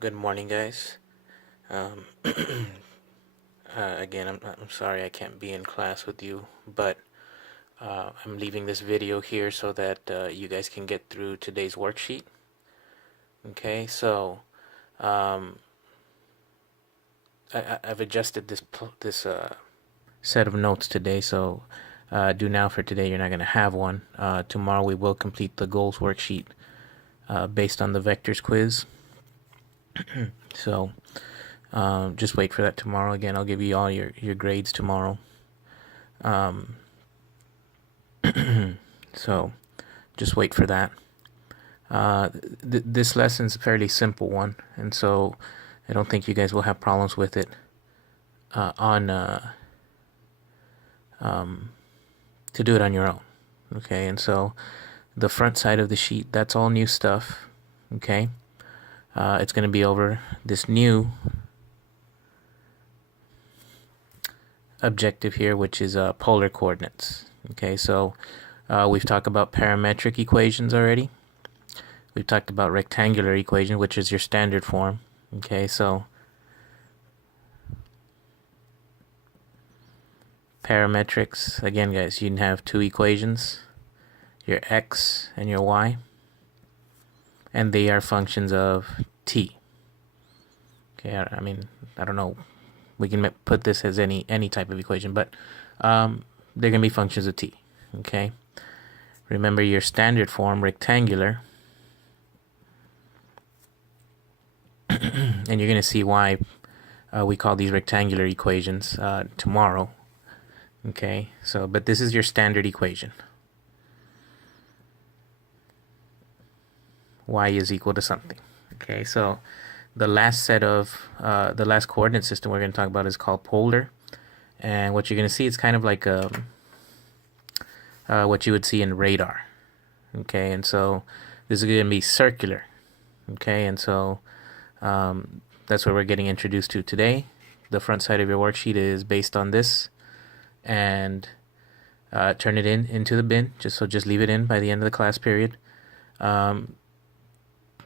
Good morning, guys. Um, again, I'm sorry I can't be in class with you, but I'm leaving this video here so that you guys can get through today's worksheet. Okay, so um, I've adjusted this set of notes today, so do now for today. You're not going to have one. Tomorrow we will complete the goals worksheet based on the vectors quiz. So just wait for that tomorrow. Again, I'll give you all your grades tomorrow. So just wait for that. This lesson's a fairly simple one, and so I don't think you guys will have problems with it on to do it on your own. Okay, and so the front side of the sheet, that's all new stuff. Okay, it's going to be over this new objective here, which is polar coordinates. Okay, so we've talked about parametric equations already. We've talked about rectangular equation, which is your standard form. Okay, so parametrics, again, guys, you can have two equations, your x and your y, and they are functions of t. Okay, I mean, I don't know, we can put this as any type of equation, but they're going to be functions of t. Okay, remember your standard form, rectangular, and you're going to see why we call these rectangular equations tomorrow. Okay, so but this is your standard equation. Y is equal to something. Okay, so the last set of the last coordinate system we're going to talk about is called polar, and what you're going to see is kind of like what you would see in radar. Okay, and so this is going to be circular. Okay, and so that's what we're getting introduced to today. The front side of your worksheet is based on this, and turn it into the bin. Just leave it in by the end of the class period.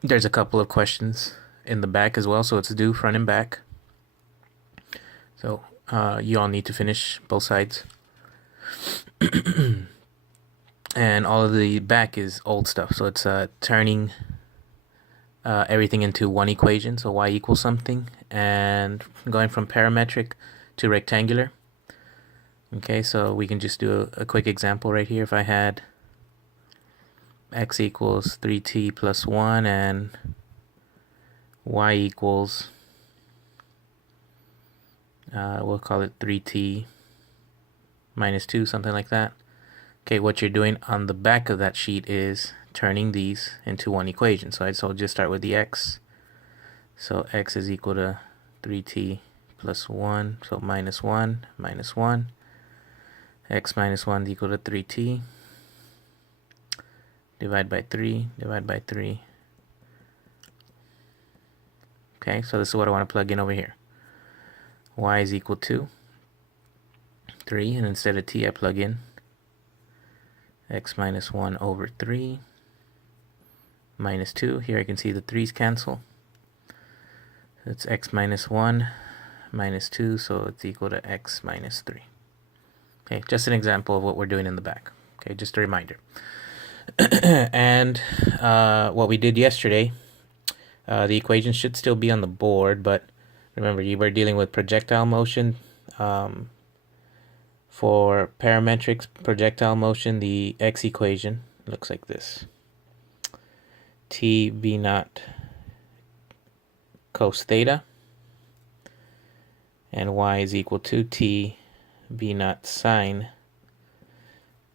There's a couple of questions in the back as well, so it's due front and back. So you all need to finish both sides. And all of the back is old stuff, so it's turning everything into one equation, so y equals something, and going from parametric to rectangular. Okay, so we can just do a quick example right here. If I had x equals 3t plus 1 and y equals, we'll call it 3t minus 2, something like that. Okay, what you're doing on the back of that sheet is turning these into one equation. So I'll just start with the x. So x is equal to 3t plus 1, so minus 1, minus 1. X minus 1 is equal to 3t. Divide by 3, divide by 3. Okay, so this is what I want to plug in over here. Y is equal to 3, and instead of t I plug in x minus 1 over 3 minus 2. Here I can see the 3's cancel. It's x minus 1 minus 2, so it's equal to x minus 3. Okay, just an example of what we're doing in the back. Okay, just a reminder. And what we did yesterday, the equations should still be on the board, but remember, you were dealing with projectile motion. For parametric projectile motion, the x equation looks like this. T v naught cos theta, and y is equal to t v naught sine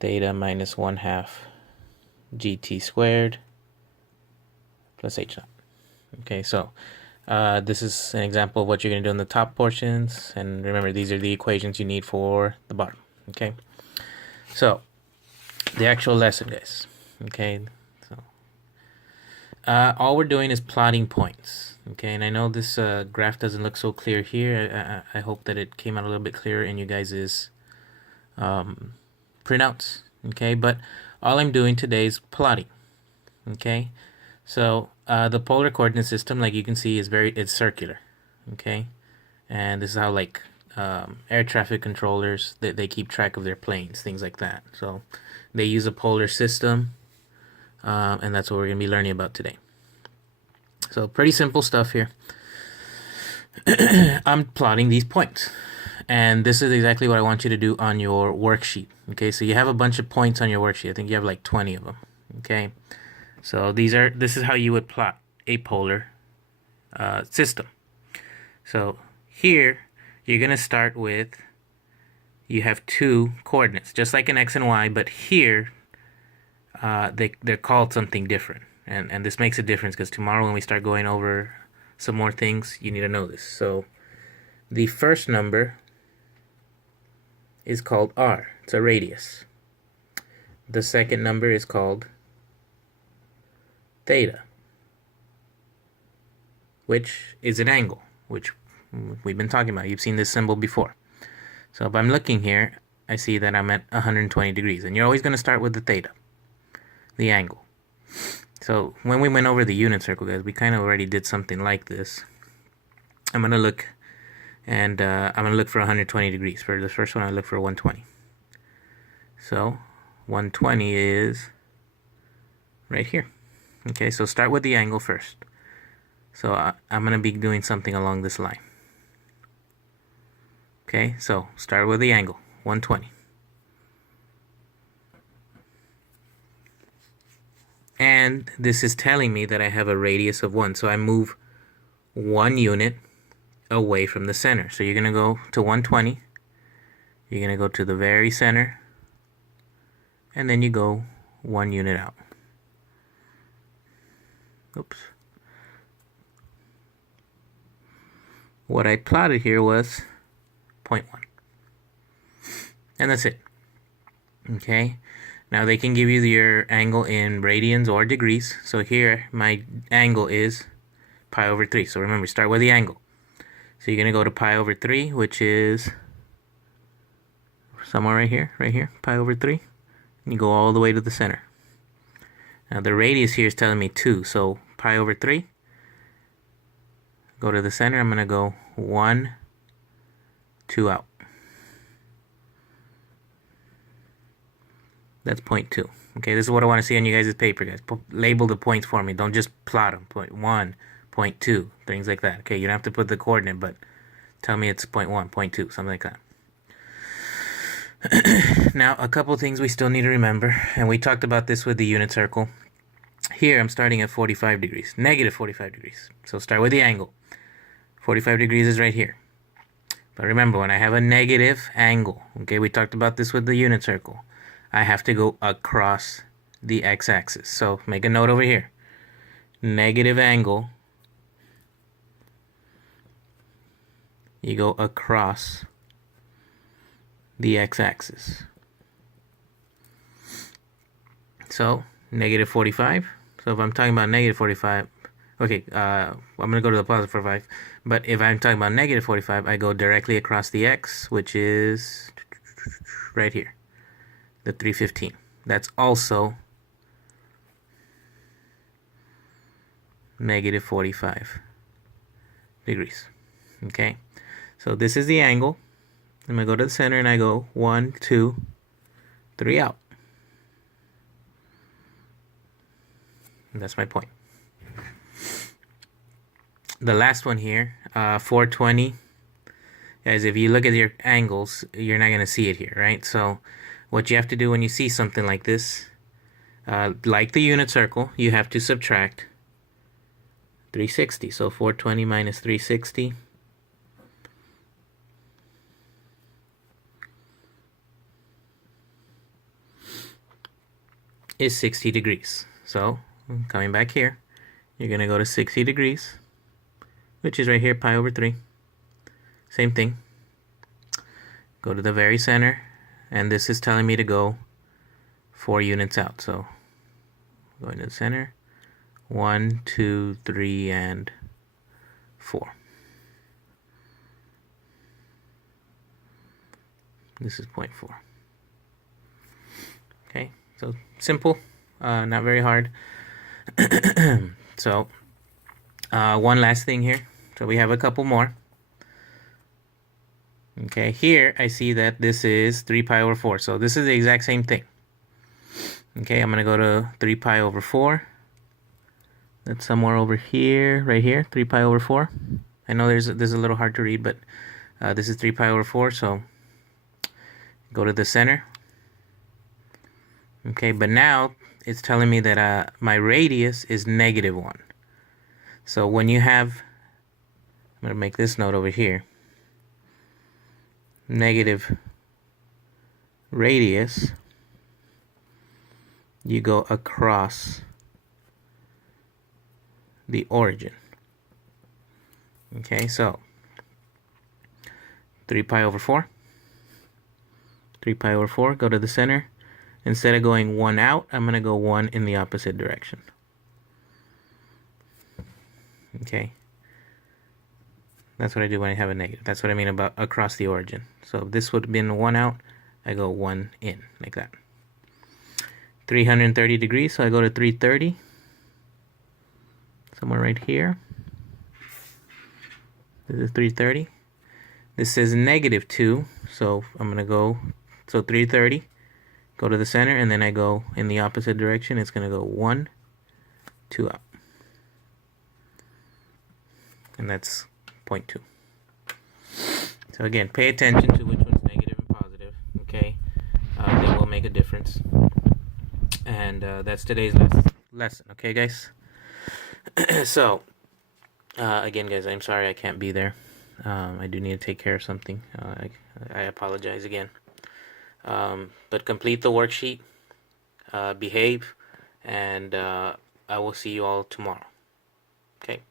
theta minus 1/2 gt squared plus h naught. Okay, so this is an example of what you're going to do in the top portions, and remember, these are the equations you need for the bottom. Okay, so the actual lesson, guys. Okay, so all we're doing is plotting points. Okay, and I know this graph doesn't look so clear here. I hope that it came out a little bit clearer in you guys' printouts. Okay, but all I'm doing today is plotting. Okay, so the polar coordinate system, like you can see, it's circular. Okay, and this is how like air traffic controllers they keep track of their planes, things like that. So they use a polar system, and that's what we're gonna be learning about today. So pretty simple stuff here. I'm plotting these points, and this is exactly what I want you to do on your worksheet. Okay, so you have a bunch of points on your worksheet. I think you have like 20 of them. Okay, so this is how you would plot a polar system. So here you're gonna start with, you have two coordinates, just like an x and y, but here they're called something different, and this makes a difference because tomorrow when we start going over some more things, you need to know this. So the first number is called r. It's a radius. The second number is called theta, which is an angle, which we've been talking about. You've seen this symbol before. So if I'm looking here, I see that I'm at 120 degrees, and you're always going to start with the theta, the angle. So when we went over the unit circle, guys, we kind of already did something like this. I'm going to look, and I'm going to look for 120 degrees. For the first one, I look for 120. So 120 is right here. Okay, so start with the angle first. So I'm going to be doing something along this line. Okay, so start with the angle, 120. And this is telling me that I have a radius of 1. So I move 1 unit away from the center. So you're going to go to 120. You're going to go to the very center. And then you go 1 unit out. Oops. What I plotted here was 0.1. And that's it. Okay. Now they can give you your angle in radians or degrees. So here my angle is pi over 3. So remember, start with the angle. So you're going to go to pi over 3, which is somewhere right here, pi over 3. And you go all the way to the center. Now the radius here is telling me 2. So pi over 3. Go to the center. I'm going to go 1, 2 out. That's 0.2. Okay, this is what I want to see on you guys' paper, guys. Label the points for me. Don't just plot them. 0.1, 0.2, things like that. Okay, you don't have to put the coordinate, but tell me it's 0.1, 0.2, something like that. Now, a couple things we still need to remember, and we talked about this with the unit circle. Here, I'm starting at 45 degrees, negative 45 degrees. So start with the angle. 45 degrees is right here. But remember, when I have a negative angle, okay, we talked about this with the unit circle, I have to go across the x-axis. So make a note over here. Negative angle, you go across the x-axis. So negative 45. So if I'm talking about negative 45, okay, I'm going to go to the positive 45. But if I'm talking about negative 45, I go directly across the x, which is right here. The 315. That's also negative 45 degrees. Okay, so this is the angle. I'm going to go to the center and I go 1, 2, 3 out. And that's my point. The last one here, 420. Guys, if you look at your angles, you're not going to see it here, right? So what you have to do when you see something like this, like the unit circle, you have to subtract 360. So 420 minus 360 is 60 degrees. So coming back here, you're going to go to 60 degrees, which is right here, pi over 3. Same thing. Go to the very center. And this is telling me to go 4 units out. So going to the center, 1, 2, 3, and 4. This is 0.4. Okay, so simple, not very hard. So One last thing here. So we have a couple more. Okay, here I see that this is 3 pi over 4. So this is the exact same thing. Okay, I'm going to go to 3 pi over 4. That's somewhere over here, right here, 3 pi over 4. I know this is a little hard to read, but this is 3 pi over 4, so go to the center. Okay, but now it's telling me that my radius is -1. So when you have, I'm going to make this note over here, negative radius, you go across the origin. Okay, so 3 pi over 4. 3 pi over 4, go to the center. Instead of going 1 out, I'm going to go 1 in the opposite direction. Okay. That's what I do when I have a negative. That's what I mean about across the origin. So if this would have been 1 out, I go 1 in, like that. 330 degrees, so I go to 330. Somewhere right here. This is 330. This says -2, so I'm going to go, so 330, go to the center, and then I go in the opposite direction. It's going to go 1, 2 out. And that's 0.2. So again, pay attention to which one's negative and positive, okay? They will make a difference. And that's today's lesson, okay, guys? So, again, guys, I'm sorry I can't be there. I do need to take care of something. I apologize again. But complete the worksheet, behave, and I will see you all tomorrow. Okay?